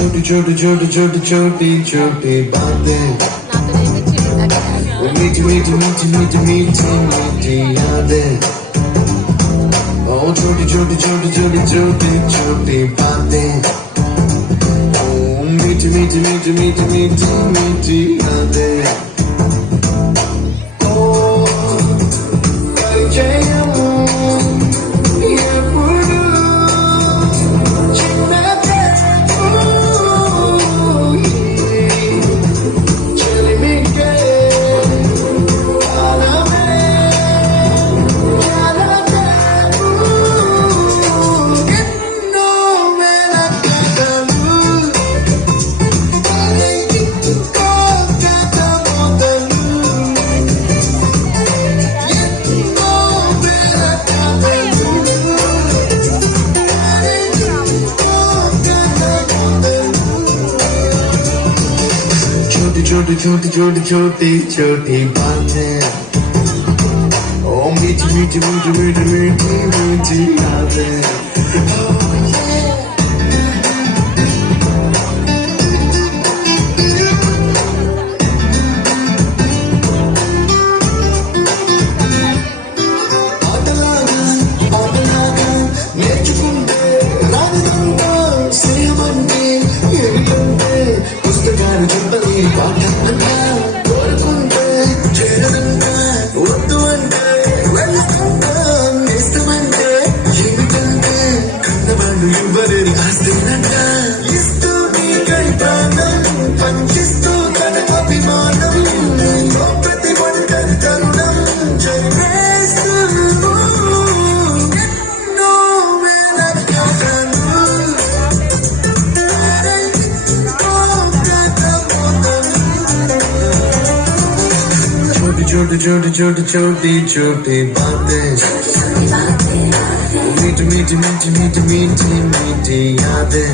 छोटी छोटी छोटी छोटी छोटी छोटी बातें, वो मीठी मीठी मीठी मीठी मीठी मीठी यादें। ओ छोटी छोटी छोटी छोटी छोटी छोटी बातें, ओ मीठी मीठी मीठी मीठी मीठी मीठी यादें। ओ परिचयము ఎప్పుడు చిన్నదే, చెలిమికే కాలమే కాలమే, ఎన్నో వేల కథలు ఇంకో కథ మొదలు, ఎన్నో వేల కథలు ఇంకో కథ మొదలు। छोटी छोटी छोटी छोटी छोटी छोटी बातें, ओ मीठी मीठी मीठी मीठी मीठी मीठी यादें। ఆటలాగా ఆటలాగా నేర్చుకుంటే రానిదంతా స్నేహమంటే ఏమిటంటే పుస్తకాలు చెప్పని పాఠంట, కోరుకుంటే చేరదంట, వద్దు అంటే వెళ్ళకుండా నేస్తమంటే ఏమిటంటే కన్నవాళ్ళు ఇవ్వలేని ఆస్తేనంట, ఇస్తూ నీకై ప్రాణం పంచిస్తూ తన అభిమానం, ఓ ప్రతి ఒంటరి తరుణం చదివేస్తూ ఎన్నో వేల కథలు छोटी छोटी छोटी छोटी छोटी बातें, मीठी मीठी मीठी मीठी मीठी मीठी यादें।